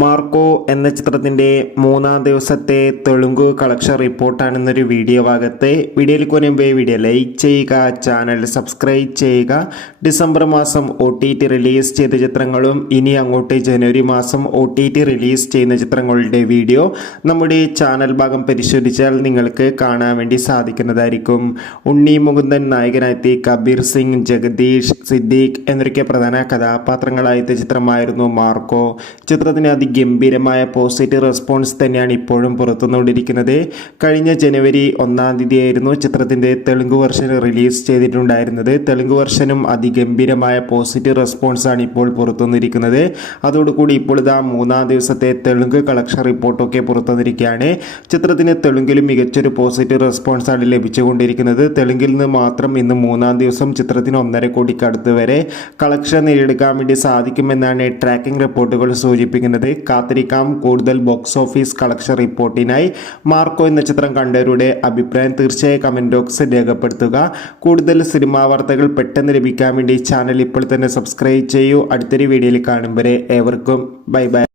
Marco എന്ന ചിത്രത്തിൻ്റെ മൂന്നാം ദിവസത്തെ തെലുങ്ക് കളക്ഷൻ റിപ്പോർട്ടാണെന്നൊരു വീഡിയോ ഭാഗത്ത് വീഡിയോയിലേക്ക് വരുമ്പോൾ വീഡിയോ ലൈക്ക് ചെയ്യുക, ചാനൽ സബ്സ്ക്രൈബ് ചെയ്യുക. ഡിസംബർ മാസം OTT റിലീസ് ചെയ്ത ചിത്രങ്ങളും ഇനി അങ്ങോട്ട് ജനുവരി മാസം OTT റിലീസ് ചെയ്യുന്ന ചിത്രങ്ങളുടെ വീഡിയോ നമ്മുടെ ചാനൽ ഭാഗം പരിശോധിച്ചാൽ നിങ്ങൾക്ക് കാണാൻ വേണ്ടി സാധിക്കുന്നതായിരിക്കും. ഉണ്ണി മുകുന്ദൻ നായകനായി കബീർ സിംഗ്, ജഗദീഷ്, സിദ്ദീഖ് എന്നൊക്കെ പ്രധാന കഥാപാത്രങ്ങളായ ചിത്രമായിരുന്നു മാർക്കോ. ചിത്രത്തിന് ഗംഭീരമായ പോസിറ്റീവ് റെസ്പോൺസ് തന്നെയാണ് ഇപ്പോഴും പുറത്തുകൊണ്ടിരിക്കുന്നത്. കഴിഞ്ഞ ജനുവരി 1-ാം തീയതിയായിരുന്നു ചിത്രത്തിൻ്റെ തെലുങ്ക് വെർഷൻ റിലീസ് ചെയ്തിട്ടുണ്ടായിരുന്നത്. തെലുങ്ക് വെർഷനും അതിഗംഭീരമായ പോസിറ്റീവ് റെസ്പോൺസാണ് ഇപ്പോൾ പുറത്തുവന്നിരിക്കുന്നത്. അതോടുകൂടി ഇപ്പോൾ ഇതാ 3-ാം ദിവസത്തെ തെലുങ്ക് കളക്ഷൻ റിപ്പോർട്ടൊക്കെ പുറത്തുവന്നിരിക്കുകയാണ്. ചിത്രത്തിന് തെലുങ്കിലും മികച്ചൊരു പോസിറ്റീവ് റെസ്പോൺസാണ് ലഭിച്ചുകൊണ്ടിരിക്കുന്നത്. തെലുങ്കിൽ നിന്ന് മാത്രം ഇന്ന് 3-ാം ദിവസം ചിത്രത്തിന് 1.5 കോടിക്ക് അടുത്ത് വരെ കളക്ഷൻ നേടിയെടുക്കാൻ വേണ്ടി സാധിക്കുമെന്നാണ് ട്രാക്കിംഗ് റിപ്പോർട്ടുകൾ സൂചിപ്പിക്കുന്നത്. കാത്തിരിക്കാം കൂടുതൽ ബോക്സ് ഓഫീസ് കളക്ഷൻ റിപ്പോർട്ടിനായി. മാർക്കോ എന്ന ചിത്രം കണ്ടവരുടെ അഭിപ്രായം തീർച്ചയായും കമന്റ് ബോക്സിൽ രേഖപ്പെടുത്തുക. കൂടുതൽ സിനിമാ വാർത്തകൾ പെട്ടെന്ന് ലഭിക്കാൻ വേണ്ടി ചാനൽ ഇപ്പോൾ തന്നെ സബ്സ്ക്രൈബ് ചെയ്യൂ. അടുത്തൊരു വീഡിയോയിൽ കാണും വരെ ഏവർക്കും ബൈ ബൈ.